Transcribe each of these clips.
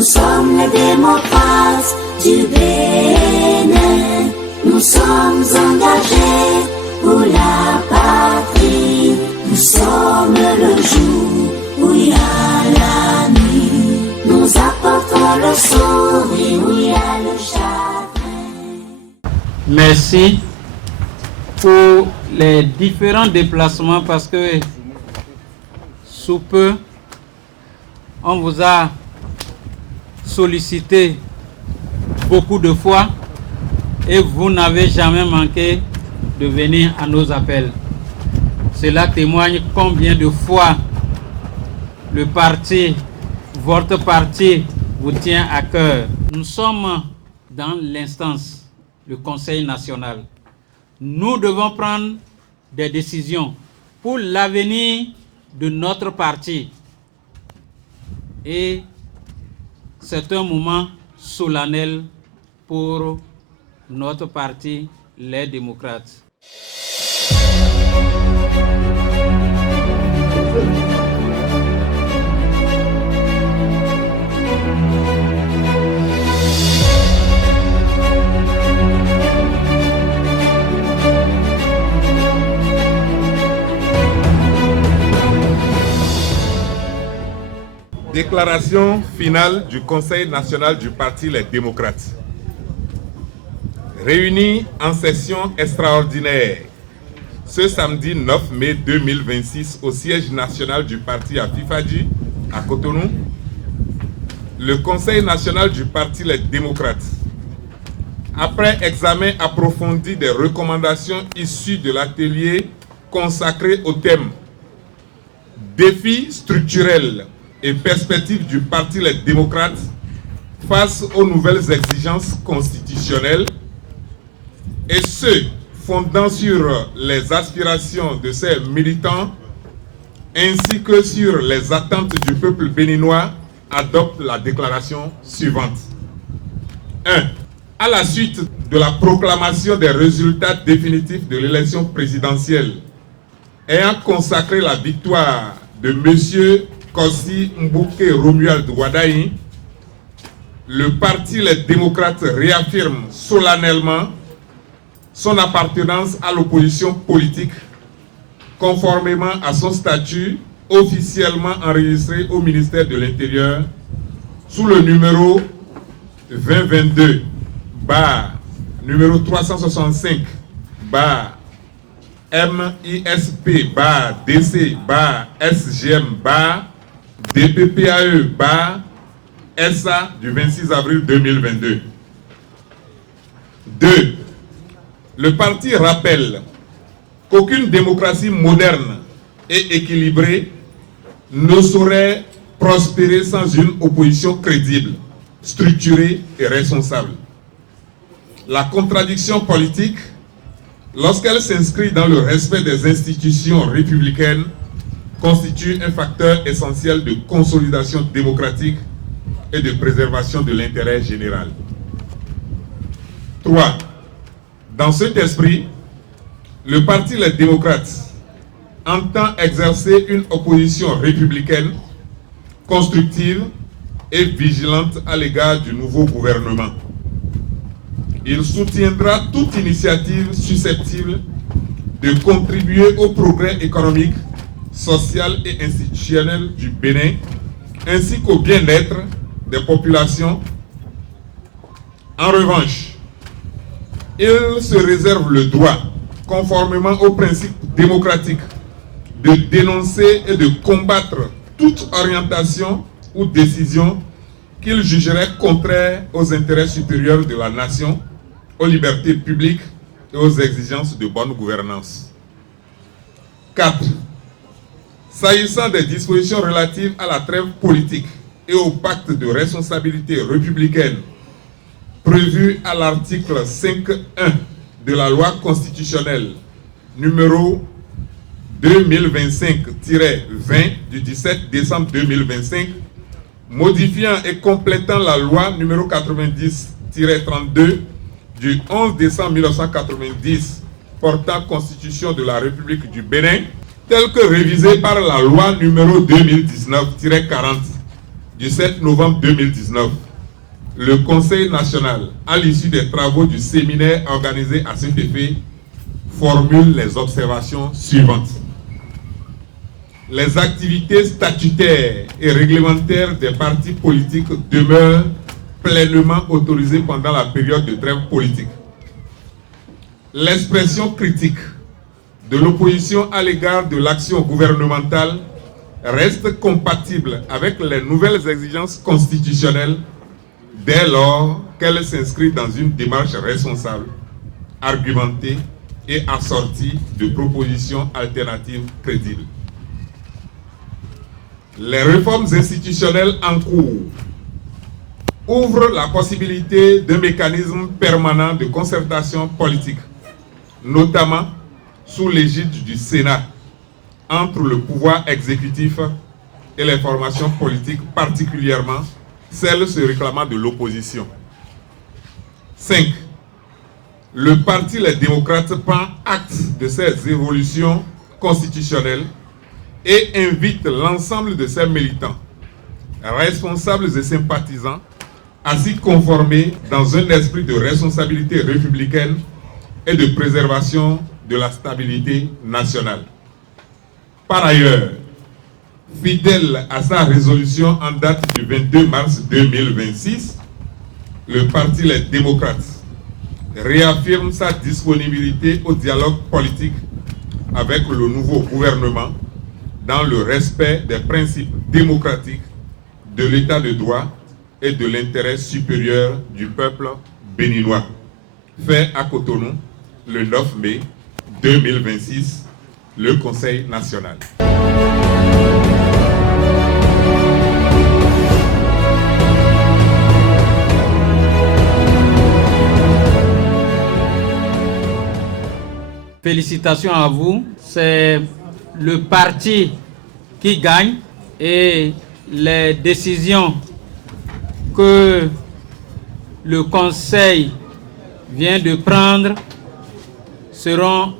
Nous sommes les démocrates du Bénin. Nous sommes engagés pour la patrie. Nous sommes le jour où il y a la nuit. Nous apportons le sourire où il y a le chagrin. Merci pour les différents déplacements parce que sous peu, on vous a sollicité beaucoup de fois et vous n'avez jamais manqué de venir à nos appels. Cela témoigne combien de fois le parti, votre parti, vous tient à cœur. Nous sommes dans l'instance, le Conseil national. Nous devons prendre des décisions pour l'avenir de notre parti. Et c'est un moment solennel pour notre parti, les démocrates. Déclaration finale du Conseil national du Parti Les Démocrates. Réunis en session extraordinaire ce samedi 9 mai 2026 au siège national du parti à Fifadji, à Cotonou, le Conseil national du Parti Les Démocrates, après examen approfondi des recommandations issues de l'atelier consacré au thème « Défis structurels et perspectives du Parti Les Démocrates face aux nouvelles exigences constitutionnelles » et ce, fondant sur les aspirations de ses militants ainsi que sur les attentes du peuple béninois, adopte la déclaration suivante. 1. À la suite de la proclamation des résultats définitifs de l'élection présidentielle ayant consacré la victoire de M. Kossi Mbouke Romuald Wadaï, le Parti Les Démocrates réaffirme solennellement son appartenance à l'opposition politique conformément à son statut officiellement enregistré au ministère de l'Intérieur sous le numéro 2022 numéro 365 MISP DC SGM DPPAE SA du 26 avril 2022. 2. Le parti rappelle qu'aucune démocratie moderne et équilibrée ne saurait prospérer sans une opposition crédible, structurée et responsable. La contradiction politique, lorsqu'elle s'inscrit dans le respect des institutions républicaines, constitue un facteur essentiel de consolidation démocratique et de préservation de l'intérêt général. 3. Dans cet esprit, le Parti Les Démocrates entend exercer une opposition républicaine, constructive et vigilante à l'égard du nouveau gouvernement. Il soutiendra toute initiative susceptible de contribuer au progrès économique, social et institutionnel du Bénin, ainsi qu'au bien-être des populations. En revanche, il se réserve le droit, conformément aux principes démocratiques, de dénoncer et de combattre toute orientation ou décision qu'il jugerait contraire aux intérêts supérieurs de la nation, aux libertés publiques et aux exigences de bonne gouvernance. 4. S'agissant des dispositions relatives à la trêve politique et au pacte de responsabilité républicaine prévu à l'article 5.1 de la loi constitutionnelle numéro 2025-20 du 17 décembre 2025, modifiant et complétant la loi numéro 90-32 du 11 décembre 1990 portant constitution de la République du Bénin, telle que révisée par la loi numéro 2019-40 du 7 novembre 2019, le Conseil national, à l'issue des travaux du séminaire organisé à cet effet, formule les observations suivantes. Les activités statutaires et réglementaires des partis politiques demeurent pleinement autorisées pendant la période de trêve politique. L'expression critique de l'opposition à l'égard de l'action gouvernementale reste compatible avec les nouvelles exigences constitutionnelles dès lors qu'elle s'inscrit dans une démarche responsable, argumentée et assortie de propositions alternatives crédibles. Les réformes institutionnelles en cours ouvrent la possibilité d'un mécanisme permanent de concertation politique, notamment sous l'égide du Sénat, entre le pouvoir exécutif et les formations politiques, particulièrement celles se réclamant de l'opposition. 5. Le Parti Les Démocrates prend acte de ces évolutions constitutionnelles et invite l'ensemble de ses militants, responsables et sympathisants à s'y conformer dans un esprit de responsabilité républicaine et de préservation de la stabilité nationale. Par ailleurs, fidèle à sa résolution en date du 22 mars 2026, le Parti Les Démocrates réaffirme sa disponibilité au dialogue politique avec le nouveau gouvernement dans le respect des principes démocratiques de l'état de droit et de l'intérêt supérieur du peuple béninois. Fait à Cotonou le 9 mai 2026, le Conseil national. Félicitations à vous. C'est le parti qui gagne et les décisions que le Conseil vient de prendre seront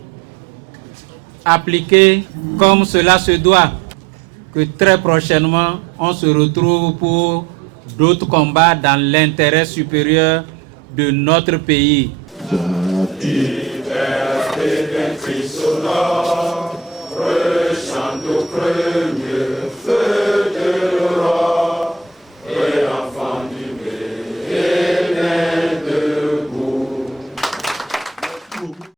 appliquées comme cela se doit. Que très prochainement, on se retrouve pour d'autres combats dans l'intérêt supérieur de notre pays. Sonore, rechante au premier.